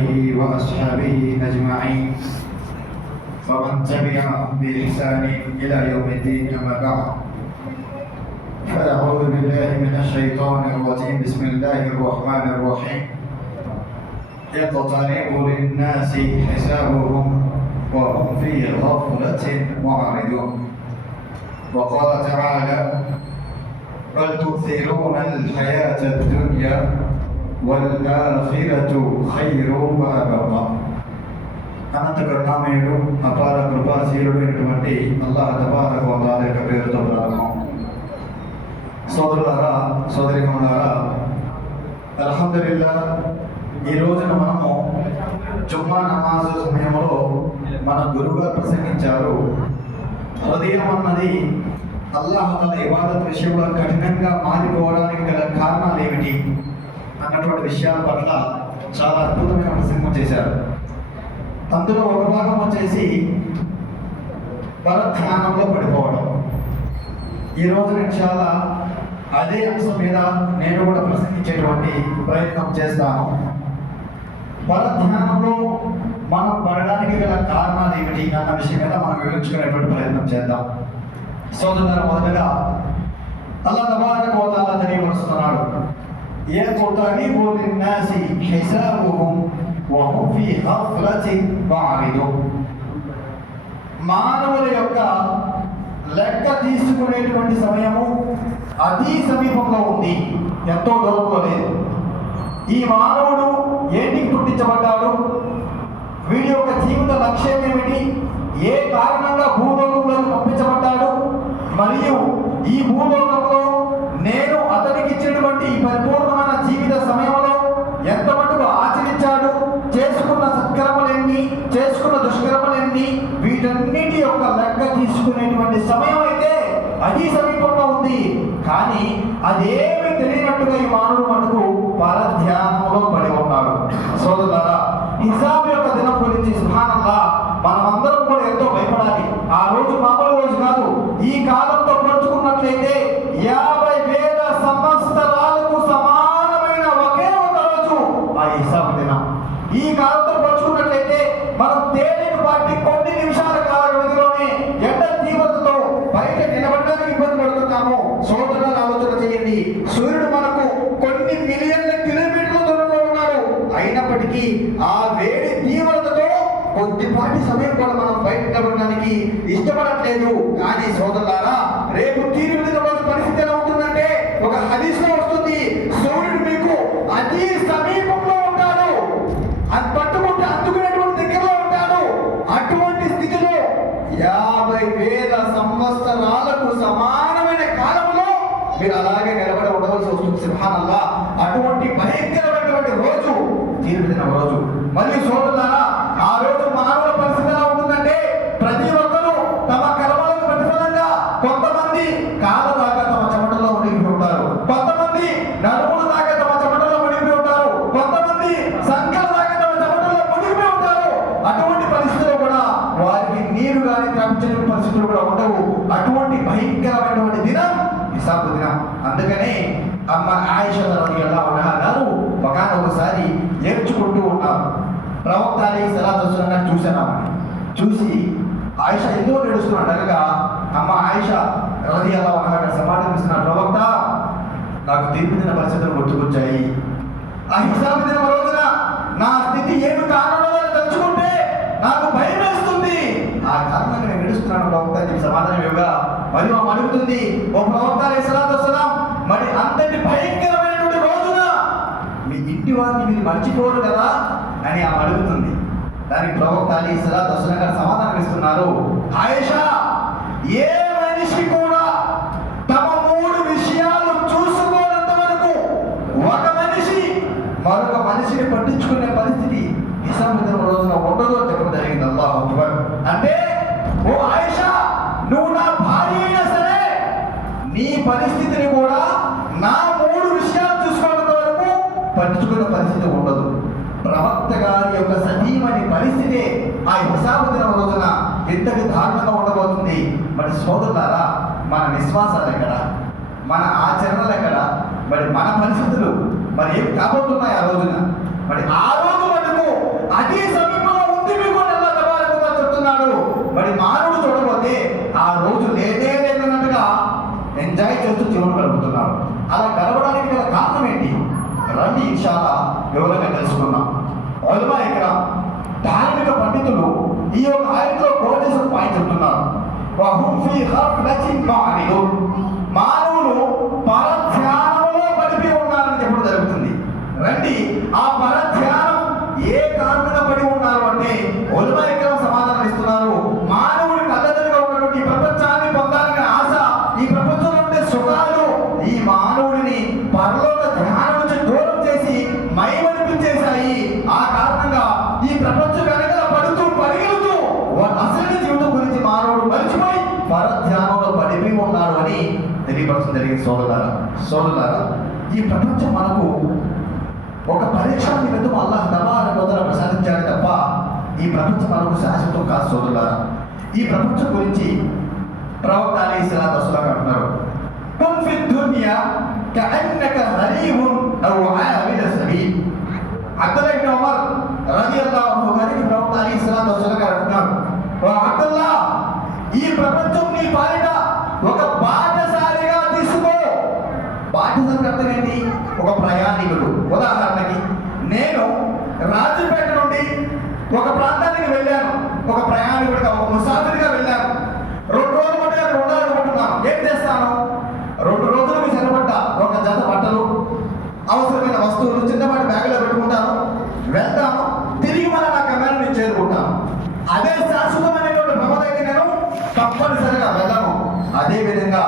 آله وأصحابه أجمعين ومن تبعهم بإحسان إلى يوم الدين. أما بعد، فأعوذ بالله من الشيطان الرجيم. بسم الله الرحمن الرحيم. يقترب للناس حسابهم وهم في غفلة معرضون. وقال تعالى: بل تؤثرون الحياة الدنيا والآخرة خير وأبقى. అనంత కరుణామయుడు అపార కృపాశీలుడైనటువంటి అల్లాహ్ తబారక వ తఆలా యొక్క పేరుతో ప్రారంభం. సోదరులారా, సోదరీమణులారా, అల్హమ్దులిల్లాహ్, ఈ రోజున మనము జుమ్మా నమాజ్ సమయంలో మన గురువుగారు ప్రసంగించారు, హృదయం అన్నది అల్లాహ్ తన ఇబాదత్ విషయంలో కఠినంగా మారిపోవడానికి గల కారణాలు ఏమిటి అన్నటువంటి విషయాల పట్ల చాలా అద్భుతమైన ప్రసంగం చేశారు. అందులో ఒక భాగం వచ్చేసి పరధ్యానంలో పడిపోవడం. ఈ రోజున ఇన్షాల్లా అదే అంశం మీద నేను కూడా ప్రసంగించేటువంటి ప్రయత్నం చేస్తాను. పరధ్యానంలో మనం పడడానికి గల కారణాలు ఏమిటి అన్న విషయం మీద మనం వివరించుకునేటువంటి ప్రయత్నం చేద్దాం. సోదరులారా, మొదటగా అల్లాహ్ తబారక వ తఆలా తెలియపరుస్తున్నాడు, యఖ్తరిబు లిన్నాసి హిసాబుహుం వహుం ఫీ గఫ్లతిన్ ముఅరిదూన్. మానవుల యొక్క లెక్క తీసుకునేటువంటి సమయము అతి సమీపంలో ఉంది, ఎంతో దూరంలో లేదు. ఈ మానవుడు ఏంటికి పుట్టించబడ్డాడు, వీడి యొక్క జీవిత లక్ష్యం ఏమిటి, ఏ కారణంగా భూలోకంలోకి పంపించబడ్డాడు, మరియు ఈ భూలోకంలో నేను అతనికి ఇచ్చినటువంటి ఈ పరిపూర్ణమైన జీవిత సమయంలో ఎంత మటుకు ఆచరించాడు, చేసుకున్న సత్కర్మలెన్ని, చేసుకున్న దుష్కర్మలెన్ని, వీటన్నిటి యొక్క లెక్క తీసుకునేటువంటి సమయం అయితే అది సమీపంలో ఉంది. కానీ అదేమి తెలియనట్టుగా ఈ మానవుడు మటుకు పరధ్యానంలో పడి ఉన్నాడు. సోదరులారా, హిసాబ్ యొక్క దినం గురించి సుబ్హానల్లాహ్ మనమందరం కూడా ఎంతో భయపడాలి. ఆ రోజు మామూలు రోజు కాదు. ఈ కాలంతో పోల్చుకున్నట్లయితే 50,000 సంవత్సరాలకు సమానమైన ఒకే ఒక రోజు ఆ హిసాబ్ దినం. ఈ కాలంతో పోల్చుకున్నట్లయితే మనం తేలికపాటి కొన్ని నిమిషాల కాల వ్యవధిలోనే ఎండ తీవ్రతతో బయట నిలబడడానికి ఇబ్బంది పడుతున్నాము. సోదరులను ఆలోచన చేయండి. సూర్యుడు మనకు కొన్ని మిలియన్ల కిలోమీటర్ల దూరంలో ఉన్నాడు. అయినప్పటికీ ఆ వేడి తీవ్రతతో కొద్దిపాటి సమయం కూడా మనం బయట నిలబడడానికి ఇష్టపడట్లేదు. కానీ సోదరులారా, రేపు తీర్పు దిన రోజు పరిస్థితి ఎలా ఉంటుందంటే, ఒక హదీస్ లో వస్తుంది, సూర్యుడు మీకు అతి సమీపంలో ఉంటాడు, అది పట్టుకుంటే అందుకునేటువంటి దగ్గరలో ఉంటాడు. అటువంటి స్థితిలో 50,000 సంవత్సరాలకు సమానమైన కాలంలో మీరు అలాగే నిలబడి ఉండవలసి వస్తుంది. సుబ్హానల్లాహ్, అటువంటి భయంకరమైనటువంటి రోజు తీర్పు దిన రోజు. మరియు సోదరులారా, ఆ రోజు మానవుల పరిస్థితి ఎలా ఉంటుందంటే, ప్రతి ఒక్కరూ తమ కర్మలకు ప్రతిఫలంగా కొంతమంది కాళ్ళ దాకా తమ చెమటలో మునిగి ఉంటారు, కొంతమంది నడుముల దాకా తమ చెమటలో మునిగి ఉంటారు, కొంతమంది సంఖ్యల దాకా తమ చెమటలో మునిగి ఉంటారు. అటువంటి పరిస్థితుల్లో కూడా వారికి నీరు కానీ త్రాపించే పరిస్థితులు కూడా ఉండవు. అటువంటి భయంకరమైనటువంటి దినం హిసాబు దినం. అందుకనే అమ్మ ఆయిషా రలియల్లాహు అన్హా గారు ఒకసారి ఏడ్చుకుంటూ ఉన్నారు. ప్రవక్త అలైహిస్సలాతు వస్సలాం చూశానామని చూసి ఆయిషా ఎందుకు ఏడుస్తున్నాడు అనగా, అమ్మ ఆయిషా రలియల్లాహు అన్హా గారు సమాధానమిస్తున్నారు, ప్రవక్త, నాకు తీర్పు దిన పరిస్థితులు గుర్తుకొచ్చాయి. ఆ హిసాబు దిన రోజున నా స్థితి ఏమి కారణమో తలుచుకుంటే నాకు భయం వేస్తుంది. ఆ కారణంగా నేను ఏడుస్తున్నాను ప్రవక్త అని సమాధానం ఇవ్వగా, మరియు ఆమె అడుగుతుంది, ఓ ప్రవక్త అలైహిస్సలాతు వస్సలాం, మరి అంతటి భయంకరమైనటువంటి రోజున మీ ఇంటి వారిని మీరు మర్చిపోరు కదా అని ఆమె అడుగుతుంది. దానికి ప్రవక్త అలైహిస్సలాతు వస్సలాం గారు సమాధానం ఇస్తున్నారు, ఆయిషా, ఏ మనిషి కూడా తమ 3 విషయాలు చూసుకోనంత వరకు ఒక మనిషి మరొక మనిషిని పట్టించుకునే పరిస్థితి హిసాబు దినం రోజున ఉండదు అని చెప్పడం జరిగింది. అల్లాహు అక్బర్. అంటే ఓ ఆయిషా, నువ్వు నా భార్య అయినా సరే నీ పరిస్థితిని కూడా నా 3 విషయాలు చూసుకోనంత వరకు పట్టించుకునే పరిస్థితి ఉండదు. ప్రవక్త గారి యొక్క సజీవని పరిస్థితి ఆ హిసాబు దినం రోజున ఎంతటి దారుణంగా ఉండబోతుంది. మరి సోదరులారా, మన విశ్వాసాలు ఎక్కడ, మన ఆచరణలు ఎక్కడ, మరి మన పరిస్థితులు మరి ఏం కాబోతున్నాయి ఆ రోజున? మరి ఆ రోజు మటుకు తెలుసుకున్నాం. ఉలమా ఇక్రామ్ ధార్మిక పండితులు ఈ యొక్క ఆయనలో కోట్ చేసిన పాయింట్ చెప్తున్నారు. వహుం ఫీ ఘఫ్లతిన్ ముఅరిదున్, మానవులు పరధ్యానంలో పడిపోయి ఉన్నారని చెప్పడం జరుగుతుంది. రండి, ఆ పరధ్యానం ఏ కారణంగా పడి ఉన్నారు అంటే ఉలమా ఇక్రామ్ సమాధానం ఇస్తున్నారు. మానవుడి కళ్ళెదురుగా ఉన్నటువంటి ఈ ప్రపంచాన్ని పొందాలనే ఆశ, ఈ ప్రపంచంలో ఉండే సుఖాలు ఈ మానవుడిని పరలోక ధ్యానం నుంచి దూరం చేసి మైమరిపించేశాయి. ఆ కారణంగా ఈ ప్రపంచం వెనకాల పడుతూ పరిగెడుతూ అసలు జీవితం గురించి మానవుడు మర్చిపోయి పరధ్యానంలో పడిపోయి ఉన్నాడు అని తెలియపరచడం జరిగింది. సోదరులారా, ఈ ప్రపంచం మనకు ఒక పరీక్ష నిమిత్తం అల్లాహ్ తబారక ప్రసాదించాడు తప్ప ఈ ప్రపంచం మనకు శాశ్వతం కాదు. సోదరులారా, ఈ ప్రపంచం గురించి ప్రవక్త అలైహిస్సలాతు వస్సలాం అంటున్నారు, కున్ ఫి దునియా కఅన్నక గరీబున్ ఔ ఆబిర సబీల్. అబ్దుల్లాహ్ ఇబ్న్ ఉమర్ రలియల్లాహు అన్హు గారికి ప్రవక్త అలైహిస్సలాతు వస్సలాం అంటున్నారు, ఓ అబ్దుల్లా, ఈ ప్రపంచం నీ పాలిట ఒక బాటసారిగా తీసుకో. బాటసారి అర్థం ఏంటి? ఒక ప్రయాణికుడు. ఉదాహరణకి నేను రాజుపేట నుండి ఒక ప్రాంతానికి వెళ్ళాను, ఒక ప్రయాణికుడిగా, ఒక ముసాఫిర్గా వెళ్ళాను. 2 రోజులు మటుగా అక్కడ ఉండాలనుకుంటున్నాను. ఏం చేస్తాను? 2 రోజులకు సరిపడ్డ ఒక జత బట్టలు, అవసరమైన వస్తువులు చిన్నపాటి బ్యాగులో పెట్టుకుంటాను, వెళ్తాను, తిరిగి మన నా గమ్యాన్ని చేరుకుంటాను. అదే శాశ్వతమైనటువంటి భ్రమదైతే నేను తప్పనిసరిగా వెళ్ళను. అదే విధంగా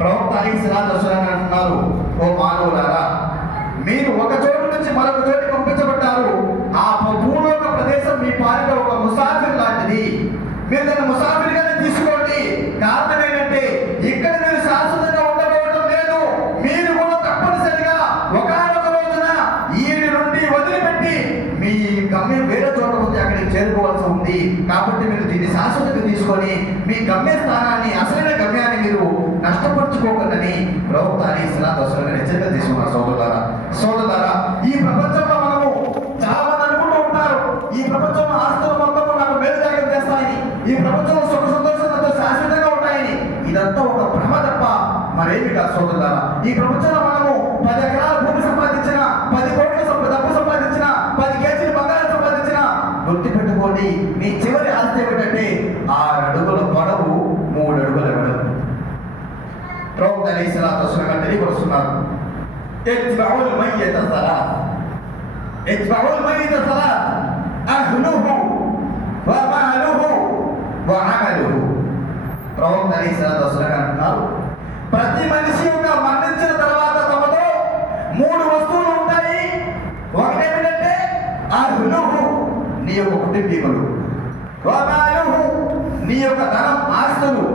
ప్రవక్త అలైహిస్సలాతు వస్సలాం అంటున్నారు, ఓ మానవులారా, మీరు ఒక చోటు నుంచి మరొక చోటుకి పంపించబడ్డారు. ఆ భూలోక ప్రదేశం మీ పాలిట ఒక ముసాఫిర్ లాంటిది. మీరు దాన్ని ముసాఫిర్గానే తీసుకోండి. కారణం ఏంటంటే ఇక్కడ మీరు శాశ్వతంగా ఉండబోవడం లేదు. మీరు కూడా తప్పనిసరిగా ఒకనొక రోజున ఈడి నుండి వదిలిపెట్టి మీ గమ్యం వేరే చోట ఉంది, అక్కడికి చేరుకోవాల్సి ఉంది. కాబట్టి మీరు దీన్ని శాశ్వతంగా తీసుకొని మీ గమ్య స్థానాన్ని, అసలైన గమ్యాన్ని మీరు నష్టపరుచుకోకూడదని ప్రవక్త అలైహిస్సలాతు వస్సలాం హెచ్చరిక తీసుకున్నారు. సోదరులారా, ఈ ప్రపంచంలో మనము చాలా మంది అనుకుంటూ ఉంటారు, ఈ ప్రపంచంలో ఆస్తులు మొత్తం నాకు మేలు జాగ్రత్త చేస్తాయని, ఈ ప్రపంచంలో సుఖ సంతోషాలతో శాశ్వతంగా ఉంటాయని. ఇదంతా ఒక భ్రమ తప్ప మరేమి కాదు. సోదరులారా, ఈ ప్రపంచంలో మనము 10 ఎకరాల భూమి సంపాదించిన, 10 కోట్ల డబ్బు సంపాదించిన, 10 కేజీలు బంగారం సంపాదించిన, గుర్తుపెట్టుకోండి, మీ చివరి ఆస్తి ఏమిటంటే 6 అడుగుల పొడవు, 3 అడుగుల వెడల్పు. ప్రవక్త అలైహిస్సలాతు వస్సలాం తెలియపరుస్తున్నారు, ఇత్బఉల్ మయ్యత సలాత్, ఇత్బఉల్ మయ్యత సలాత్, అహ్లుహు వ మాలుహు వ అమలుహు. ప్రవక్త అలైహిస్సలాతు వస్సలాం అంటున్నారు, ప్రతి మనిషి యొక్క మరణించిన తర్వాత తమతో 3 వస్తువులు ఉంటాయి. ఒకటేమిటంటే అహ్లుహు, నీ యొక్క కుటుంబీకులు, వ మాలుహు, నీ యొక్క ధనం, ఆస్తులు,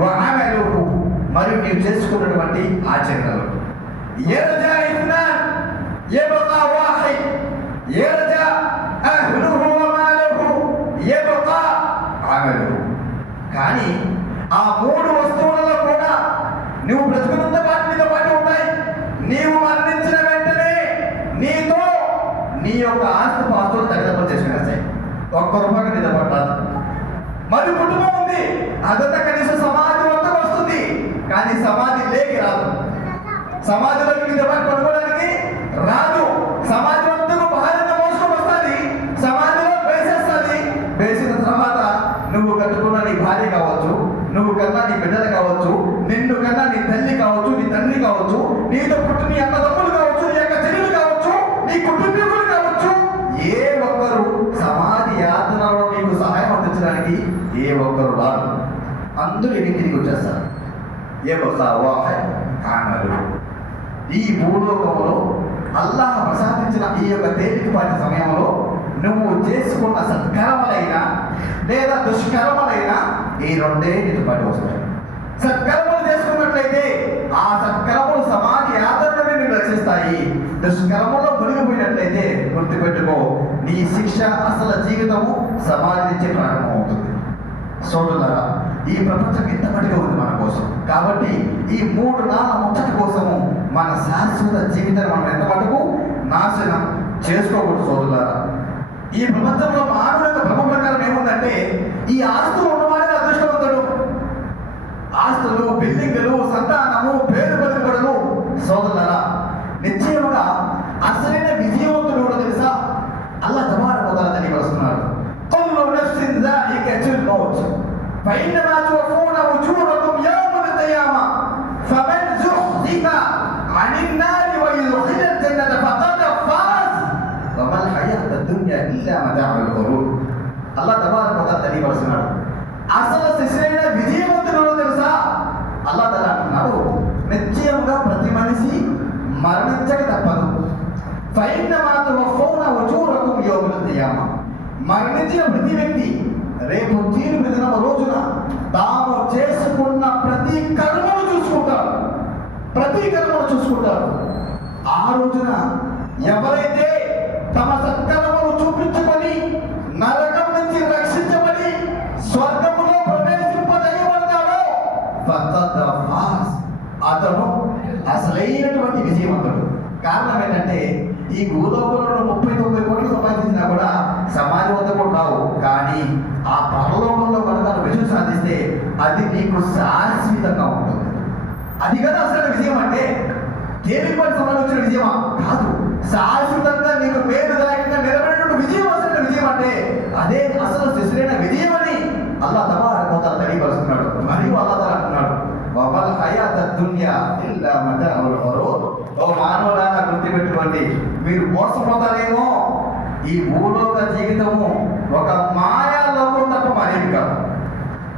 వ అమలుహు, మరియు నీవు చేసుకున్నటువంటి ఆచరణలు. యర్జా ఇత్నాన్ యబ్కా వాహిద్, యర్జా అహ్లుహు వ మాలుహు యబ్కా అమలుహు. కానీ ఆ 3 వస్తువులలో కూడా నువ్వు బ్రతుకున్నంత పాటు నీతో పాటు ఉంటాయి. నీవు మరణించిన వెంటనే నీతో నీ యొక్క ఆస్తి పాస్తులు తగినప్పుడు చేసుకునేస్తాయి. 1 రూపాయికి నీతో పట్టాలి. మరి కుటుంబం ఉంది, అదంతా కనీసం సమాధి వద్దకు వస్తుంది, కానీ సమాధి లేకి రాదు. సమాధిలోకి నీతో పాటు కొనుక్కోవడానికి రాదు. సమాధి వద్దకు భార్యను మోసుకొని వస్తుంది, సమాధిలో వేసేస్తుంది. వేసిన తర్వాత నువ్వు కట్టుకున్న నీ భార్య కావచ్చు, నువ్వు కన్నా నీ బిడ్డలు కావచ్చు, నిన్ను కన్నా నీ తల్లి కావచ్చు, నీ తండ్రి కావచ్చు, నీతో పుట్టిన నీ అన్నదమ్ములు కావచ్చు, నీ యొక్క చెల్లెలు కావచ్చు, నీ కుటుంబీకులు కావచ్చు, ఏ ఒక్కరు సమాధి యాత్రలో నీకు సహాయం అందించడానికి ఏ ఒక్కరు రాదు. అందరూ తిరిగి వచ్చేస్తారు. ఈ భూలోకంలో అల్లాహ్ ప్రసాదించిన ఈ యొక్క తేలికపాటి సమయంలో నువ్వు చేసుకున్న సత్కర్మలైనా లేదా దుష్కర్మలైనా ఈ 2 నీతో పాటు వస్తాయి. సత్కర్మలు చేసుకున్నట్లయితే ఆ సత్కర్మలు సమాధి యాత్ర నుండి నిన్ను రక్షిస్తాయి. దుష్కర్మలో మునిగిపోయినట్లయితే గుర్తుపెట్టుకో, నీ శిక్ష, అసలు జీవితము సమాధి నుంచి ప్రారంభమవుతుంది. సోదరులారా, ఈ ప్రపంచం ఇంత మటుగా ఉంది మన కోసం. కాబట్టి ఈ 3 నాళ్ళ ముచ్చట కోసము మన శాశ్వత జీవితాన్ని మనం ఎంత మటుకు నాశనం చేసుకోకూడదు. సోదరులారా, ఈ ప్రపంచంలో మానవుల యొక్క భ్రమ ప్రకారం ఏముందంటే ఈ ఆస్తులు ఉన్నవాడే అదృష్టవంతుడు. ఆస్తులు, బిల్డింగులు, సంతానము, పేరు పలుకుబడులు. సోదరులారా, నిశ్చయముగా అసలైన విజయవంతుడు దున్యా ఇల్లా మతాఉల్ గురూర్. అల్లాహ్ తబారక వ తఆలా తెలియపరుస్తున్నాడు. అసలు శిశువైన విజయవంతుడు తెలుసా? అల్లాహ్ తఆలా అంటున్నాడు, నిశ్చయముగా ప్రతి మనిషి మరణించక తప్పదు. ఫైన్నమా తువఫౌన ఉజూరకుం యౌమల్ కియామా. మరణించిన ప్రతి వ్యక్తి రేపు తీర్పు దినం రోజున తాము చేసుకున్న ప్రతి కర్మను చూసుకుంటారు. ఆ రోజున ఎవరైతే తమ సత్కర్మను చూపించుకొని నరకం నుంచి రక్షించబడి స్వర్గములో ప్రవేశింపజేయబడతాడో ఫఖద్ ఫాజ్, అతను అసలైనటువంటి విజయవంతుడు. కారణం ఏంటంటే ఈ భూలోకంలో 39 కోట్లు సంపాదించినా కూడా సమాజవంతుడు కావు. కానీ ఆ పరలోకంలో కనుక విజయం సాధిస్తే అది నీకు శాశ్వతంగా ఉంటుంది. అది కదా అసలు విజయం అంటే. తేలికపాటి సమయంలో వచ్చిన విజయమా కాదు, శాశ్వతంగా నీకు పేరుదాయకంగా నిలబడినటువంటి విజయం అసలు విజయం అంటే అదే అసలు శిశురైన విజయం అని అల్లాహ్ తబారక వ తఆలా తెలియపరుస్తున్నాడు. మరియు అల్లాహ్ తఆలా అంటున్నాడు, వమల్ హయాతద్ దున్యా ఇల్లా మతాఉల్ గురూర్. ఓ మానవులారా, గుర్తుపెట్టుకోండి, మీరు మోసపోతారేమో. ఈ భూలోక జీవితము ఒక మాయా లోకం తప్ప మరేమి కాదు.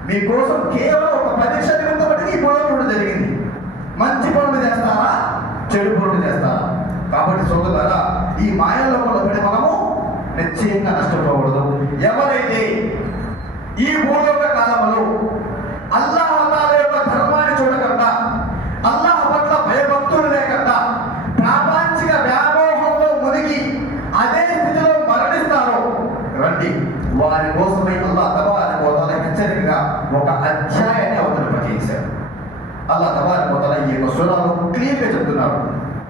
మీకోసం కేవలం ఒక పరీక్ష నిమిత్తం బట్టి ఈ భూలోకంలో జరిగింది. మంచి పనులు చేస్తారా, చెడు పనులు చేస్తారా? కాబట్టి సోదరులారా, ఈ మాయా లోకంలో పడి మనము నిశ్చయంగా నష్టపోకూడదు. ఎవరైతే ఈ భూలోక కాలంలో అల్లాహ్ తాలా యొక్క ధర్మాన్ని చూడకుండా, అల్లాహ్ పట్ల భయభక్తులు లేకుండా ప్రాపంచిక వ్యామోహంలో మునిగి అదే స్థితిలో మరణిస్తారో రండి, వారి కోసమై అల్లాహ్ తబారక వ తఆలా హెచ్చరికగా ఒక అధ్యాయాన్ని అవతరింపజేశారు. అల్లాహ్ తబారక వ తఆలా ఈ యొక్క సూరాలో క్లియర్గా చెప్తున్నాడు.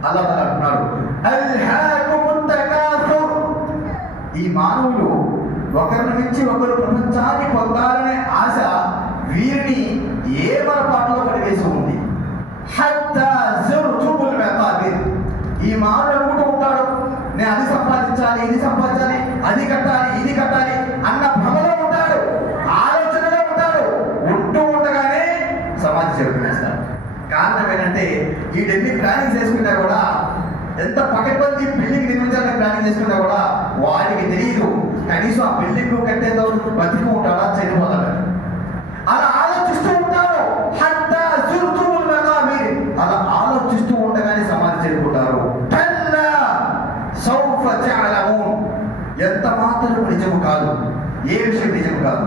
అల్లాహ్ తఆలా అంటున్నాడు, అల్హాకుముత్ తకాసుర్. ఈ మానవులు ఒకరిని మించి ఒకరు ప్రపంచాన్ని పొందాలనే ఆశ వీరిని ఏమరపాటులో పడివేసి ఉంది. హత్తా జుర్తుముల్ మకాబిర్. ఈ మానవుడు అనుకుంటూ ఉంటాడు, నేను అది సంపాదించాలి, ఇది సంపాదించాలి, అది కట్టాలి, ఇది కట్టాలి అన్న భ్రమలో ఉంటాడు, ఆలోచనలో ఉంటాడు. ఉంటూ ఉండగానే సమాధి చెరుకునేస్తాడు. కారణం ఏంటంటే వీటన్ని ప్లానింగ్ చేసుకున్నా కూడా, ఎంత పకడ్బందీ బిల్డింగ్ నిర్మించాలని ప్లానింగ్ చేసుకున్నా కూడా వాడికి తెలియదు కనీసం ఆ బిల్డింగ్ కట్టేదో బతికి ఉంటాడా, చనిపోతాడా. అలా ఆలోచిస్తూ ఉంటారు. హత్తా జుర్తుముల్ మకాబిర్. అలా ఆలోచిస్తూ ఉండగానే సమాధి చేరుకుంటారు. కల్లా సౌఫ తఅలమూన్. ఎంత మాత్రం నిజము కాదు, ఏ విషయం నిజం కాదు.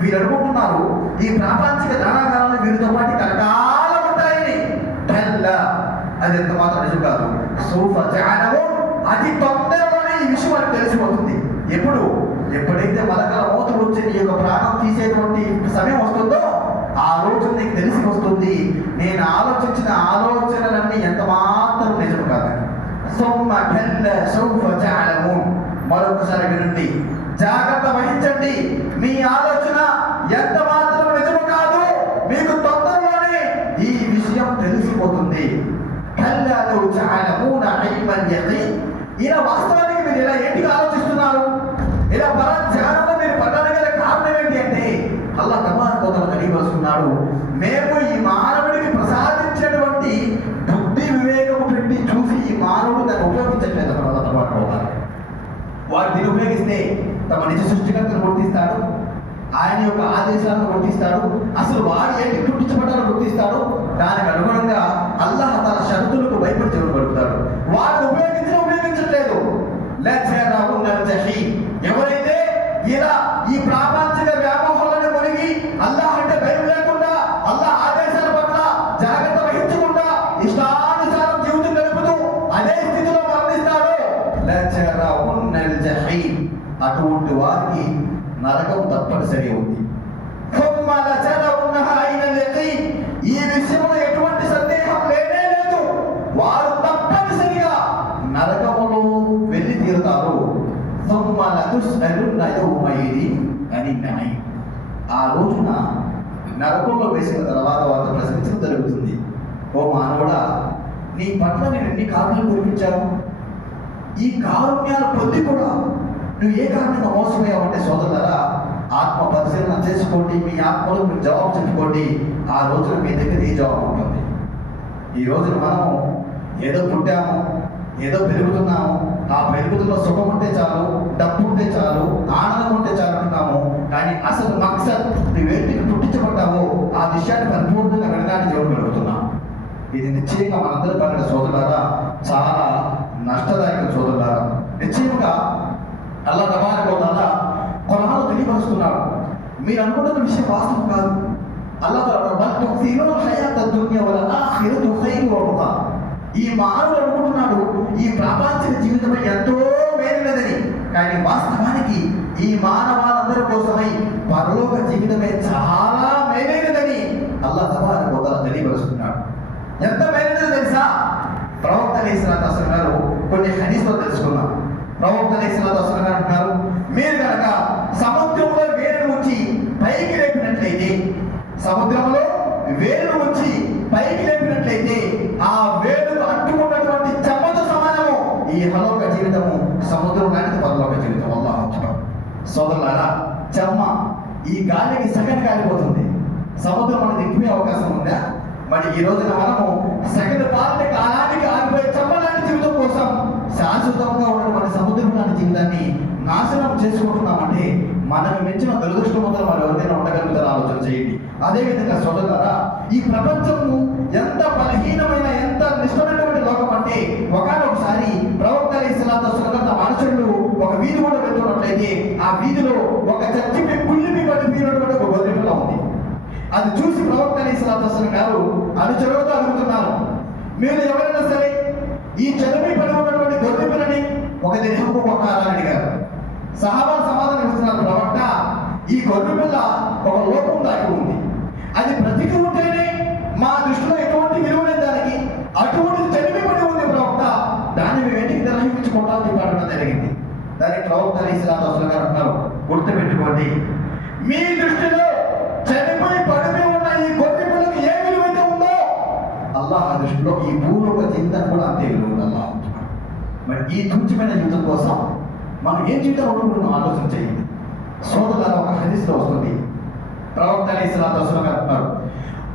వీరు అనుకుంటున్నారు ఈ ప్రాపంచిక ధనాగారాలు వీరితో పాటు కలకాలం ఉంటాయని. కల్లా, అది ఎంత మాత్రం నిజం కాదు. సౌఫ తఅలమూన్. అతి తొందరలోనే ఈ విషయం మనకు తెలిసిపోతుంది. ఎప్పుడైతే మలకల మోతులు వచ్చి నీ యొక్క ప్రాణం తీసేటువంటి సమయం వస్తుందో ఆ రోజు నీకు తెలిసి వస్తుంది నేను ఆలోచించిన ఆలోచనలన్నీ ఎంత మాత్రం నిజం కాదని. మరొకసారి వినండి, జాగ్రత్త వహించండి. మీ ఆలోచన ఎంత మాత్రం నిజము కాదు, మీకు తొందరలోనే ఈ విషయం తెలిసిపోతుంది. ఇలా వాస్తవానికి మీరు ఇలా ఏంటిగా ఆలోచిస్తున్నారు, ఇలా పరధ్యానంలో మీరు పడడానికి గల కారణం ఏంటి అంటే అల్లాహ్ తబారక వ తఆలా తెలియపరుస్తున్నాడు, మేము ఈ మానవుడికి ప్రసాదించినటువంటి బుద్ధి వివేకము పెట్టి చూసి ఈ మానవుడు దాన్ని ఉపయోగించట్లేదు. అల్లాహ్ తబారక వ తఆలా వాడు దీన్ని ఉపయోగిస్తే తమ నిజ సృష్టికర్తను గుర్తిస్తాడు, ఆయన యొక్క ఆదేశాలను గుర్తిస్తాడు, అసలు వాడు ఏంటి పుట్టించబడ్డారో గుర్తిస్తాడు. దానికి అనుగుణంగా అల్లాహ్ తన షరతులకు భయపడి జరుగుతాడు. వాడు ఉపయోగించట్లేదు. ఎవరైతే ఇలా ఈ ప్రాపంచిక వ్యామోహాలను మునిగి అల్లాహ్ అంటే భయం లేకుండా, అల్లాహ్ ఆదేశాల పట్ల జాగ్రత్త వహించకుండా ఇష్టానుసారం జీవితం గడుపుతూ అదే స్థితిలో మరణిస్తాడో అటువంటి వారికి నరకం తప్పనిసరి ఉంది. ఈ విషయంలో ఎటువంటి సందేహం లేనే లేదు. వారు తప్పనిసరిగా నరకములో వెళ్ళి తీరుతారు. ఆ రోజున నరకంలో వేసిన తర్వాత వారితో ప్రశ్నించడం జరుగుతుంది. ఓ మానవుడా, నీ పట్ల నేను ఎన్ని కారణాలు కురిపించాను, ఈ కారుణ్యాలు పొంది కూడా నువ్వు ఏ కారణంగా మోసపోయావంటే సోదరులారా, ఆత్మ పరిశీలన చేసుకోండి. మీ ఆత్మలో మీరు జవాబు చెప్పుకోండి. ఆ రోజున మీ దగ్గర ఏ జవాబు ఉంటుంది. ఈ రోజున మనము ఏదో పుట్టాము, ఏదో పెరుగుతున్నాము, ఆ పెరుగుదలలో సుఖం ఉంటే చాలు, డబ్బు మక్సద్ నువ్వేంటికి పుట్టించబడ్డావో ఆ విషయాన్ని పరిపూర్ణంగా వినడానికి ఎవరు గడుపుతున్నా. ఇది నిశ్చయంగా మనందరూ పడిన సోదరులారా చాలా నష్టదాయక సోదరులారా. నిశ్చయంగా అల్లాహ్ తబారక వ తఆలా ఖురాన్లో తెలియపరుస్తున్నాడు. మీరు అనుకుంటున్న విషయం వాస్తవం కాదు. అల్లాహ్ ఈ మానవుడు అనుకుంటున్నాడు ఈ ప్రాపంచిక జీవితమై ఎంతో మేలైనదని. కానీ వాస్తవానికి ఈ మానవాళ్ళందరి కోసమై పరలోక జీవితమే చాలా మేలైనదని అల్లాహ్ తబారక వ తఆలా తెలియపరుస్తున్నాడు. ఎంత మేలైనదో తెలుసా? ప్రవక్త అలైహిస్సలాతు వస్సలాం గారు కొన్ని హదీసులు తెలుసుకున్నాం. ప్రవక్త అలైహిస్సలాతు వస్సలాం గారు అంటున్నారు, మీరు కనుక సముద్రంలో వేరు ఉంచి పైకి లేపినట్లయితే, సముద్రంలో వేరు ఉంచి పైకి లేపినట్లయితే ఆ వేరుకు అంటుకున్నటువంటి చెమ్మతో సమానము ఈ హలోక జీవితము సముద్రం లాంటిది పరలోక జీవితం. అల్లాహు అక్బర్. సోదరులారా, చెమ్మ ఈ గాలికి సెకండ్ కాలిపోతుంది. సముద్రం మనకు దిక్కునే అవకాశం ఉందా? మరి ఈ రోజున మనము సెకండ్ పార్ట్ కాలానికి ఆగిపోయే చెమ్మ లాంటి జీవితం కోసం శాశ్వతంగా ఉన్నటువంటి సముద్రం లాంటి జీవితాన్ని నాశనం చేసుకుంటున్నామంటే మనకు మించిన దురదృష్టవంతులు మరి ఎవరికైనా ఉండగలుగుతారో ఆలోచన చేయండి. అదేవిధంగా సోదరులారా, ఈ ప్రపంచము ఎంత బలహీనమైన ఎంత నిష్ఠమైనటువంటి లోకం అంటే ఒకసారి ప్రవక్త అలైహిస్సలాతు వస్సలాం అనుచరులు ఒక వీధి కూడా వెళ్తున్నట్లయితే ఆ వీధిలో ఒక చచ్చిపై పుల్లిపి పడిపోయినటువంటి ఒక గొర్రెపిల్ల ఉంది. అది చూసి ప్రవక్త అలైహిస్సలాతు వస్సలాం గారు అనుచరులతో అడుగుతున్నారు, మీరు ఎవరైనా సరే ఈ చనిపై పడి ఉన్నటువంటి గొర్రెపిల్లని ఒక దేహంలో కొట్టాలని అడిగారు. సహాబాలు సమాధానం ఇస్తున్నారు, ప్రవక్త ఈ గొర్రెపిల్ల ఒక లోపం దాగి ఉంది. అది బ్రతికి ఉంటేనే మా దృష్టిలో ఎటువంటి విలువలేదు దానికి. అటువంటి చనిపి పడి ఉంది ప్రవక్త, దాన్ని మేము ఇంటికి నిర్వహించుకుంటామని చెప్పడం జరిగింది. దానికి ప్రవక్త అలైహిస్సలాతు వస్సలాం గారు అంటున్నారు, గుర్తుపెట్టుకోండి, మీ దృష్టిలో చనిపోయి పడిపోయి ఉన్న ఈ గొర్రెపిల్లకు ఏ విలువైతే ఉందో అల్లాహ్ దృష్టిలో ఈ భూలోక జీవితాన్ని కూడా అంతే విలువ ఉంది. అల్లాహ్ మరి ఈ తుచ్చమైన జీవితం కోసం మనం ఏం జీవితం ఉంటున్నాం ఆలోచన చేయండి. సోదరులారా, ఒక హదీస్లో వస్తుంది, ప్రవక్త అలైహిస్సలాతు వస్సలాం గారు అంటున్నారు,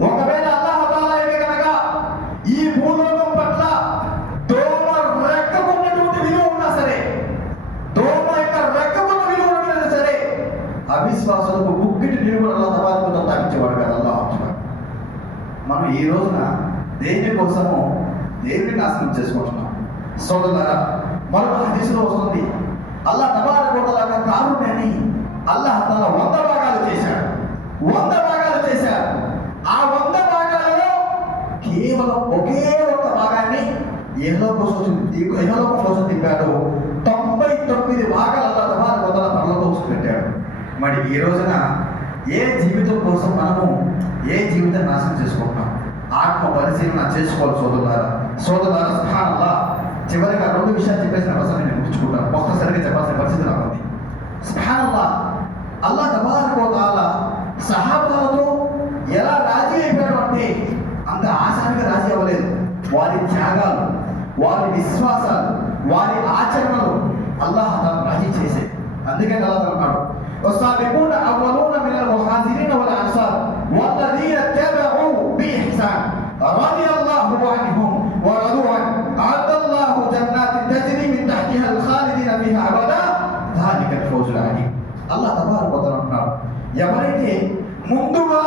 ఒకవేళ అల్లాహ్ తఆలా కనుక ఈ భూలోకం పట్ల దోమ రెక్కకున్నటువంటి విలువ ఉన్నా సరే, దోమ యొక్క రెక్కకున్న విలువ ఉన్నట్లయినా సరే, అవిశ్వాసులకు బుక్కిటి నీరు కూడా అల్లాహ్ తబారక వ తఆలా తాకించేవాడు కదా. అల్లాహ్ అక్బర్. మనం ఈ రోజున దేని కోసమో దేన్ని నాశనం చేసుకుంటున్నాం. సోదరులారా, మరొక హదీసులో వస్తుంది, అల్లాహ్ తబారక వ తఆలా కారుణ్యాన్ని అల్లాహ్ తఆలా 100 భాగాలు చేశాడు. 100 భాగాలు చేశాడు. ఆ 100 భాగాలలో కేవలం ఒకే ఒక్క భాగాన్ని ఇహలోకం కోసం తిప్పాడు. 99 భాగాలు అల్లాహ్ తబారక వ తఆలా పరలోకం కోసం పెట్టాడు. మరి ఈ రోజున ఏ జీవితం కోసం మనము ఏ జీవితం నాశనం చేసుకుంటున్నాం? ఆత్మ పరిశీలన చేసుకోవాలి సోదరులారా. సుబ్హానల్లాహ్. చివరిగా 2 విషయాలు చెప్పేసిన అవసరం నేను ముగించుకుంటాను. ఒక్కసారిగా చెప్పాల్సిన పరిస్థితి నాకు ఉంది. సుబ్హానల్లాహ్, అల్లాహ్ తబారక వ తఆలా సహాబాలతో ఎలా రాజీ అయిపోయాడు అంటే అంత ఆశానిగా రాజీ అవ్వలేదు. వారి త్యాగాలు, వారి విశ్వాసాలు, వారి ఆచరణలు అల్లాహ్ తఆలా రాజీ చేసే. అందుకని అల్లాహ్ అన్నాడు, والسابقون الأولون من المهاجرين والأنصار والذين اتبعوا بإحسان رضي الله عنهم ورضوا عنه أعد الله جنات تجري من تحتها الخالدين فيها أبدا ذلك الفوز العظيم. అల్లాహ్ తబారక వ తఆలా అంటున్నాడు, ఎవరైతే ముందుగా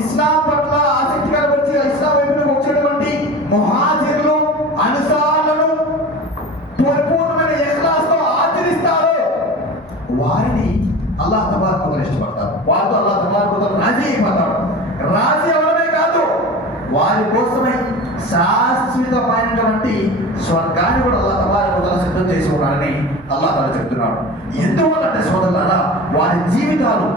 ఇస్లాం పట్ల ఆసక్తి కనబరిచి ఇస్లాం వైపుకు వచ్చినటువంటి ముహాజిర్లు అన్సారులను పరిపూర్ణమైన ఇఖ్లాస్తో ఆచరిస్తారో వారిని అల్లాహ్ తబారక వ తఆలా ఇష్టపడతారు. వారితో అల్లాహ్ తబారక వ తఆలా రాజీ అయిపోతాడు. రాజీ అవడమే కాదు, వారి కోసమై శాశ్వతమైనటువంటి స్వర్గాన్ని కూడా అల్లాహ్ తబారక వ తఆలా సిద్ధం చేసి ఉన్నాడని అల్లాహ్ తఆలా చెప్తున్నాడు. ఎందువల్లంటే సోదరులారా, వారి జీవితాలు,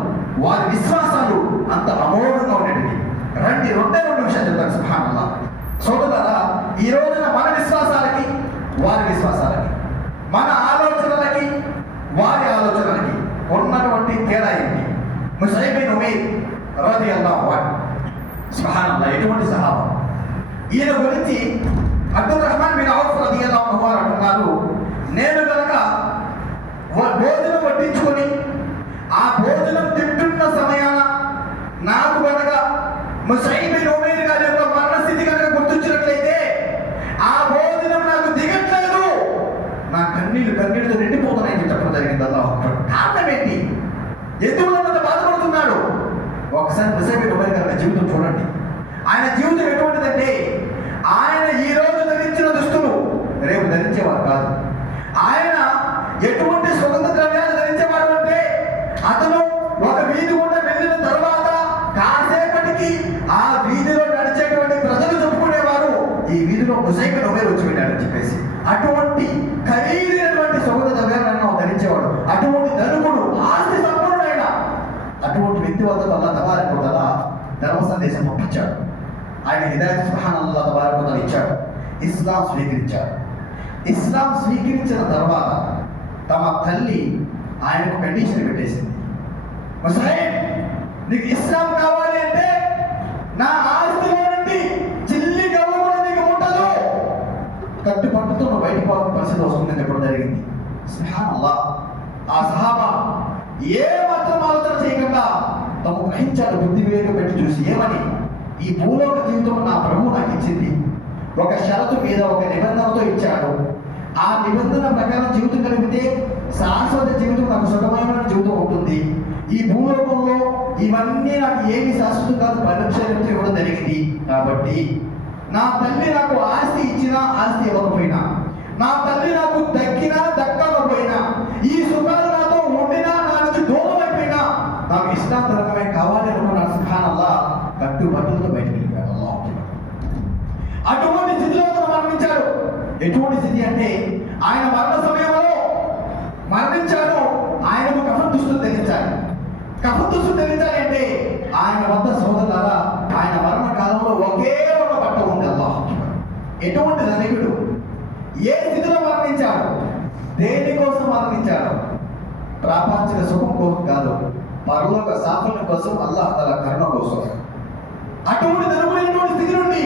వారి విశ్వాసాలు అంత అమోఘంగా ఉండేటివి. రెండే 2 విషయాలు చెప్తారు. సుబ్హానల్లాహ్. సోదరులారా, ఈ రోజున మన విశ్వాసాలకి వారి విశ్వాసాలకి, మన ఆలోచనలకి వారి ఆలోచనలకి ఉన్నటువంటి తేడా ఏంటి? ముసైబ్ బిన్ ఉమైర్ రలియల్లాహు అన్హు, సుబ్హానల్లాహ్, ఎటువంటి సహాబా! ఈయన గురించి అబ్దుల్ రహమాన్ బిన్ ఔఫ్ రలియల్లాహు అన్హు అంటున్నారు, నేను కనుక భోజనం వడ్డించుకొని ఆ భోజనం తింటున్న సమయాన నాకు కనుక ముసైబ్ బిన్ ఉమైర్ గారి యొక్క మరణస్థితి కనుక గుర్తొచ్చినట్లయితే ఆ భోజనం నాకు దిగట్లేదు, నా కన్నీళ్లతో నిండిపోతున్నాయని చెప్పడం జరిగింది. అల్లాహ్ అక్బర్. కారణం ఏంటి? ఎందువల్ల బాధపడుతున్నాడు? ఒకసారి ముసైబ్ బిన్ ఉమైర్ గారి జీవితం చూడండి. ఆయన జీవితం ఎటువంటిదంటే, ఆయన ఈ రోజు ధరించిన దుస్తులు రేపు ధరించేవారు కాదు. ఆయన ఎటువంటి సుగంధ ద్రవ్యాలు ధరించేవాడు అంటే, అతను ఒక వీధి గుండా వెళ్ళిన తర్వాత కాసేపటికి ఆ వీధిలో నడిచేటువంటి ప్రజలు చెప్పుకునేవారు, ఈ వీధిలో ముసైబ్ బిన్ ఉమైర్ వచ్చి వెళ్ళాడని చెప్పేసి. అటువంటి ఖరీదైనటువంటి సుగంధ ద్రవ్యాలను ధరించేవాడు. అటువంటి ధనుకుడు, ఆస్తి సంపన్నుడైన అటువంటి వ్యక్తి వద్దకు అల్లాహ్ తబారక వ తఆలా ధర్మ సందేశం పంపించాడు. ఆయన హిదాయత్ సుబ్హానల్లాహ్ తబారక వ తఆలా ఇచ్చాడు. ఇస్లాం స్వీకరించాడు. ఇస్లాం స్వీకరించిన తర్వాత తమ తల్లి ఆయనకు కండిషన్ పెట్టేసింది, ముసైబ్ నీకు ఇస్లాం కావాలి అంటే నా ఆస్తిలో నుండి చిల్లి గవ్వ కూడా నీకు ఉండదు, కట్టుపట్టుతో నువ్వు బయటకు పోవాల్సిన పరిస్థితి వస్తుందని చెప్పడం జరిగింది. సుబ్హానల్లాహ్. ఆ సహాబా ఏ మాత్రం ఆలోచన చేయకుండా తమ గ్రహించారు, బుద్ధి వివేకం పెట్టి చూసి ఏమని, ఈ భూలోక జీవితం నా ప్రభువు నాకు ఇచ్చింది, ఒక షరతు మీద ఒక నిబంధనతో ఇచ్చాడు. ఆ నిబంధన ప్రకారం జీవితం కలిపితే శాశ్వత జీవితం, నాకు సుఖమైన జీవితం ఉంటుంది. ఈ భూలోకంలో ఇవన్నీ నాకు ఏమి శాశ్వతం కాదు, పరిరక్షణ ఇవ్వడం జరిగింది. కాబట్టి నా తల్లి నాకు ఆస్తి ఇచ్చినా ఆస్తి ఇవ్వకపోయినా, నా తల్లి నాకు దక్కినా దక్కకపోయినా, ఈ సుఖాలు నాతో ఉండినా నా నుంచి దూరం అయిపోయినా నాకు ఇస్లాం ధర్మమే కావాలి అనుకున్నాను. సుబ్హానల్లాహ్. కట్టుబట్టులతో బయటకు వెళ్ళిపోయాడు. అటువంటి స్థితిలో అతను మరణించాడు. ఎటువంటి స్థితి అంటే, ఆయన మరణ సమయంలో మరణించాడు. ఆయనకు కఫన్ దుస్తులు ధరించాలి. కఫన్ దుస్తులు ధరించాలి అంటే ఆయన వద్ద సోదరులారా, ఆయన మరణ కాలంలో ఒకే ఒక బట్ట ఉంది. అల్లాహ్ ఎటువంటి ధనికుడు, ఏ స్థితిలో మరణించాడు, దేనికోసం మరణించాడు? ప్రాపంచిక సుఖం కోసం కాదు, పరలోక సాఫల్యం కోసం, అల్లాహ్ తఆలా కరుణ కోసం. అటువంటి ధనములైనటువంటి స్థితి నుండి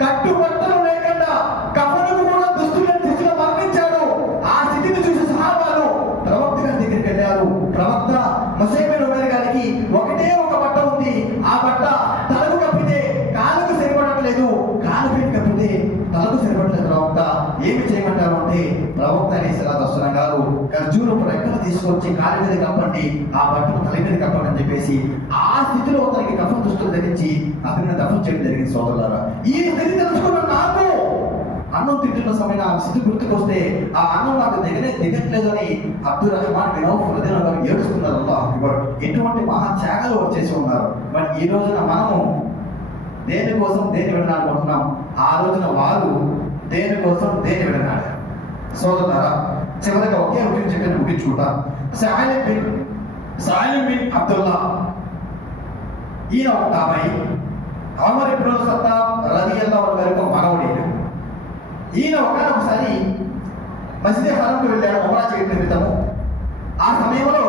కట్టుబట్టలు లేకుండా కఫనుకు కూడా దుస్తుల స్థితిలో మరణించాడు. ఆ స్థితిని చూసి సహాబాలు ప్రవక్త గారి దగ్గరికి వెళ్ళారు. ప్రవక్త, ముసైబ్ బిన్ ఉమైర్ గారికి ఒకటే ఒక బట్ట ఉంది, ఆ బట్ట తలకు కప్పితే కాలుకు సరిపడట్లేదు, కాలుపైన కప్పితే తలకు సరిపడలేదు. ప్రవక్త ఏమి చేయమంటారు అంటే, ప్రవక్త అలైహిస్సలాతు వస్సలాం గారు ఖర్జూరపు రెక్కలు తీసుకొచ్చి కాలి మీద కప్పండి, ఆ బట్టను తల మీద కప్పండి అని చెప్పేసి ఆ స్థితిలో అతనికి కఫన్ దుస్తులు ధరించి అతన్ని దఫన్ చేయడం జరిగింది. సోదరులారా, ఈ స్థితి తెలుసుకున్న నాకు అన్నం తింటున్న సమయం ఆ స్థితి గుర్తుకొస్తే, ఆ అన్నం నాకు దిగట్లేదు అని అబ్దుల్ రహమాన్ బిన్ ఔఫ్ రదియల్లాహు అన్హు ఏడుస్తున్నారు. అల్లాహ్ అక్బర్. ఎటువంటి మహా త్యాగాలు చేసి ఉన్నారు. మరి ఈ రోజున మనము దేనికోసం దేని విడనాడుకుంటున్నాం, ఆ రోజున వారు దేనికోసం దేని విడనాడారు. సోదరులారా, చివరిగా ఒకే విషయం చెప్పి ముగించుకుంటా. సాలిం బిన్ అబ్దుల్లా, ఈయన ఒక తాబాయి. ఉమర్ ఇబ్నుల్ ఖత్తాబ్ రదియల్లాహు అన్హు గారికి మనవడు. ఈయన ఒకసారి మస్జిద్ హరంకు వెళ్ళాడు ఉమ్రా చేయడం నిమిత్తము. ఆ సమయంలో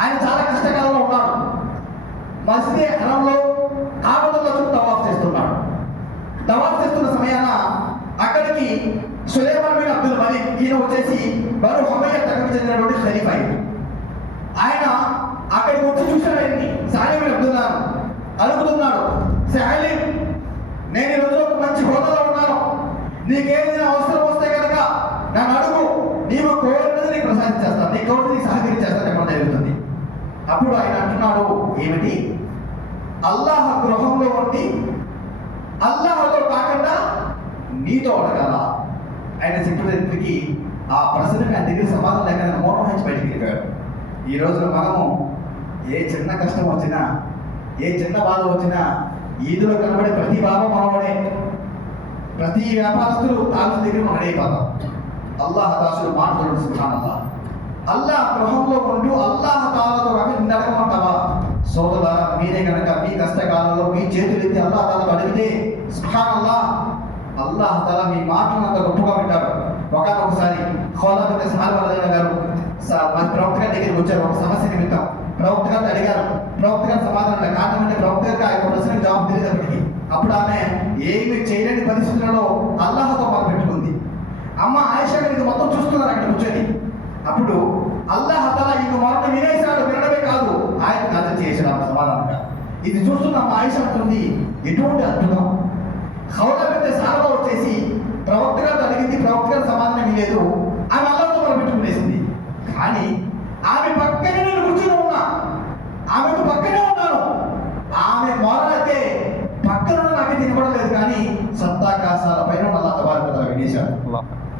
ఆయన చాలా కష్టకాలంలో ఉన్నాడు. మస్జిద్ హరంలో కాబతుల్లా చుట్టూ తవాఫ్ చేస్తున్నాడు. తవాఫ్ చేస్తున్న సమయాన అక్కడికి సులైమాన్ బిన్ అబ్దుల్ మలిక్, ఈయన వచ్చేసి బను హమయ్య తెగకు చెందినటువంటి ఖలీఫా. ఆయన అక్కడికి వచ్చి చూశాడు. సాలిం బిన్ అబ్దుల్లా అడుగుతున్నాడు, సాలిం, నేను ఈ రోజు ఒక మంచి హోదాలో ఉన్నాను, నీకేదైనా అవసరం వస్తే కనుక నన్ను అడుగు, నీవు కోరినది నీకు ప్రసాదించేస్తాను, నీ కోరినది నీకు సహకరించేస్తాను చెప్పడం జరుగుతుంది. అప్పుడు ఆయన అంటున్నాడు, ఏమిటి? అల్లాహ్ గృహంలో ఉండి అల్లాహతో కాకుండా నీతో అడగాల? ఆయన చెప్పేసరికి ఆ ప్రశ్నకి ఆయన దగ్గర సమాధానం లేక మోహరించి బయటికి వెళ్ళిపోయాడు. ఈ రోజున మనము ఏ చిన్న కష్టం వచ్చినా, ఏ చిన్న బాధ వచ్చినా, ఈదులో కనబడే ప్రతి బాధ మనవాడే, ప్రతి వ్యాపారస్తులు తాల్సిన దగ్గర మనం అయిపోతాం. అల్లాహ్ దాసులు మాట్లాడు సుబ్హానల్లాహ్. అల్లాహ్ గృహంలో ఉంటూ అల్లాహ్ తాలాతో కాక నిన్ను అడగమంటావా? సోదరులారా, మీరే కనుక మీ కష్టకాలంలో మీ చేతులు ఎత్తి అల్లాహ్ తాలాతో అడిగితే సుబ్హానల్లాహ్, అల్లాహ్ తాలా మీ మాటలను అంత గొప్పగా వింటాడు. ఒకసారి ఖోలాబత్ సాల్వలదైన గారు ప్రవక్త గారి దగ్గరికి వచ్చారు ఒక సమస్య నిమిత్తం. ప్రవక్త గారిని అడిగారు. ప్రవక్త గారి సమాధానం కారణం అంటే ప్రవక్త గారికి ఆ యొక్క ప్రశ్నకు జవాబు తెలియదప్పటికీ. అప్పుడు ఆమె ఏమి చేయలేని పరిస్థితులలో అల్లాహతో మొదలుపెట్టుకుంది. అమ్మ ఆయిషా గారికి మొత్తం చూస్తున్నారు అక్కడ కూర్చొని. అప్పుడు అల్లాహ్ తఆలా ఈ మరణం వినేశాడు, వినడమే కాదు ఆయన నాతో చేశాడు ఆమె సమాధానంగా. ఇది చూస్తున్న అమ్మ ఆయిషా అంటుంది, ఎటువంటి అద్భుతం! ఖౌలా బింత్ సాలబా వచ్చేసి ప్రవక్త గారితో అడిగింది, ప్రవక్త గారి సమాధానం ఇవ్వలేదు, ఆమె అల్లాహతో మొదలుపెట్టుకునేసింది. కానీ ఆమె పక్కనే నేను కూర్చొని ఉన్నా, ఆమెకు పక్కనే ఉన్నాను,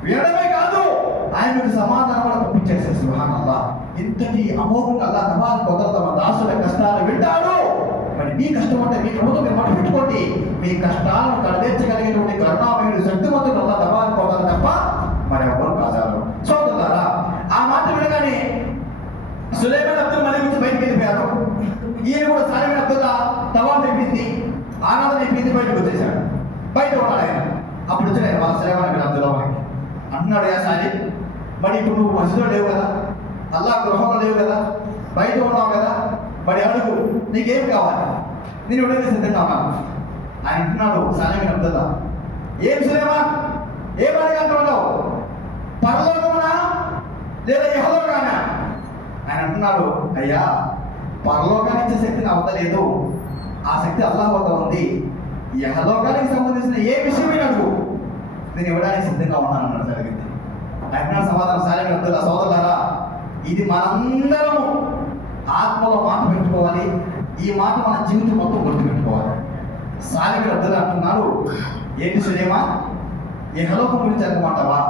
వినడమే కాదు ఆయనకు సమాధానం కూడా పంపించేస్తారు. సుబ్హానల్లాహ్, ఇంతటి అమోఘంగా అల్లాహ్ తబారక వ తఆలా తమ దాసుల కష్టాలు వింటాడు. మరి మీ కష్టం అంటే మీ ప్రభుత్వం మీరు మట్టుపెట్టుకోండి. మీ కష్టాలను కడదేర్చగలిగేటువంటి కరుణామయుడు శక్తివంతుడు అల్లాహ్ తబారక వ తఆలా తప్ప మరి ఎవరు కాదారు. సోదరులారా, ఆ మాట వినగానే సులైమాన్ అబ్దుల్ మలిక్ నుంచి బయటకు వెళ్ళిపోయారు. ఈయన కూడా సాలిమన్ అబ్దుల్లా తవాఫ్ అయిపోయింది, ఆనందం అయిపోయింది, బయటకు వచ్చేసాడు. బయట ఉన్నాడు ఆయన. అప్పుడు వచ్చాడు ఆయన వాళ్ళ సులైమాన్ బిన్ అబ్దుల్లా మనకి అన్నాడు, యా సాలి, మరి ఇప్పుడు నువ్వు మసీదులో లేవు కదా, అల్లాహ్ గృహంలో లేవు కదా, బయట ఉన్నావు కదా, మరి అడుగు నీకేం కావాలి, నేను ఇవ్వడానికి సిద్ధంగా ఉన్నాను. ఆయన అంటున్నాడు సాలిమన్ అబ్దుల్లా, ఏం సులైమాన్, ఏం అడగంటున్నావు, పరలోకమనా లేదా ఇహలోకానా? ఆయన అంటున్నాడు, అయ్యా పరలోకానికి ఇచ్చే శక్తి నా వద్ద లేదు, ఆ శక్తి అల్లాహ్ వద్ద ఉంది. యహలోకానికి సంబంధించిన ఏ విషయమైన అడుగు, నేను ఇవ్వడానికి సిద్ధంగా ఉన్నాను అన్నాడు. జరిగింది ఆయన సమాధానం సాలిమన్ అబ్దుల్లా, సోదరులారా, ఇది మనందరము ఆత్మలో మాట పెట్టుకోవాలి. ఈ మాట మన జీవితం మొత్తం గుర్తుపెట్టుకోవాలి. సాలిమన్ అబ్దుల్లా అంటున్నాడు, ఏంటి సులైమాన్, యహలోకం గురించి అనుకుంటావా?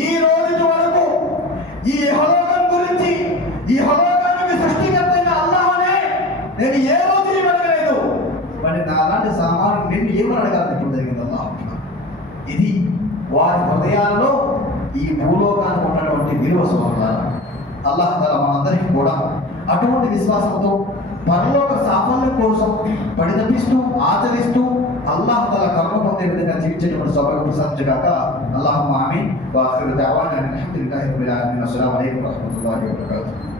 ఈ రోజు వరకు ఈ యహలోకం గురించి, ఈ యహలోకానికి సృష్టికర్త అల్లాహనే నేను ఏ రోజు అడగలేదు. మరి నాలాంటి సామాన్యుడు నిన్ను ఏమని అడగాలని ఇప్పుడు జరిగింది అల్లాహ్. ఇది వారి హృదయాల్లో ఈ భూలోకానికి ఉన్నటువంటి విలువ. సోదరులారా, అల్లాహ్ తఆలా మనందరికీ కూడా అటువంటి విశ్వాసంతో పరలోక సాఫల్యం కోసం పరితపిస్తూ ఆచరిస్తూ అల్లాహ్ తఆలా కరుణ పొందే విధంగా జీవించేటువంటి సౌభాగ్యం ప్రసాదించుగాక. అల్లాహుమ్మా ఆమీన్. వఆఖిరు దఅవానా అల్హమ్దులిల్లాహి రబ్బిల్ ఆలమీన్. అస్సలాము అలైకుం వరహ్మతుల్లాహి వబరకాతుహు.